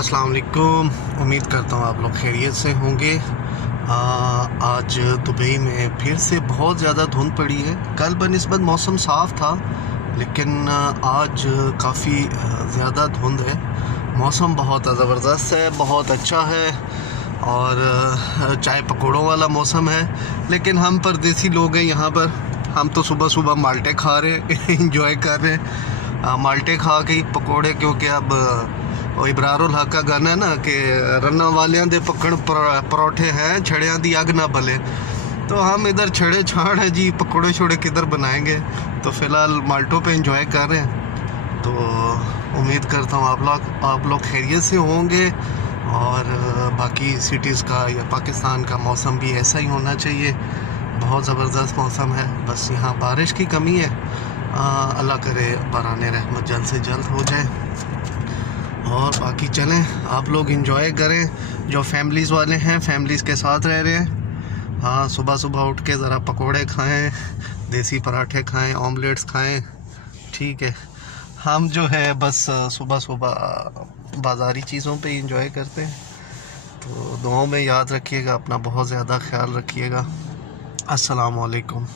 अस्सलाम वालेकुम। उम्मीद करता हूँ आप लोग खैरियत से होंगे। आज दुबई में फिर से बहुत ज़्यादा धुंध पड़ी है। कल बनिस्बत मौसम साफ़ था, लेकिन आज काफ़ी ज़्यादा धुंध है। मौसम बहुत ज़बरदस्त है, बहुत अच्छा है और चाय पकौड़ों वाला मौसम है। लेकिन हम परदेसी लोग हैं यहाँ पर, हम तो सुबह सुबह माल्टे खा रहे हैं इंजॉय कर रहे हैं माल्टे खा के ही पकौड़े, क्योंकि अब वो इब्रारुल हक का गाना है ना कि रन्ना वालियां दे पकड़ परोठे हैं, छड़ियां दी अग ना बले। तो हम इधर छड़े छाड़ हैं जी, पकौड़े छोड़े किधर बनाएंगे। तो फ़िलहाल माल्टों पे एंजॉय कर रहे हैं। तो उम्मीद करता हूँ आप लोग खैरियत से होंगे और बाकी सिटीज़ का या पाकिस्तान का मौसम भी ऐसा ही होना चाहिए। बहुत ज़बरदस्त मौसम है, बस यहाँ बारिश की कमी है। अल्लाह करे बराने रहमत जल्द से जल्द हो जाए और बाकी चलें, आप लोग एंजॉय करें। जो फैमिलीज़ वाले हैं, फैमिलीज़ के साथ रह रहे हैं, हाँ सुबह सुबह उठ के ज़रा पकोड़े खाएं, देसी पराठे खाएं, ऑमलेट्स खाएं, ठीक है। हम जो है बस सुबह सुबह बाज़ारी चीज़ों पे एंजॉय करते हैं। तो दुआओं में याद रखिएगा, अपना बहुत ज़्यादा ख्याल रखिएगा। अस्सलाम वालेकुम।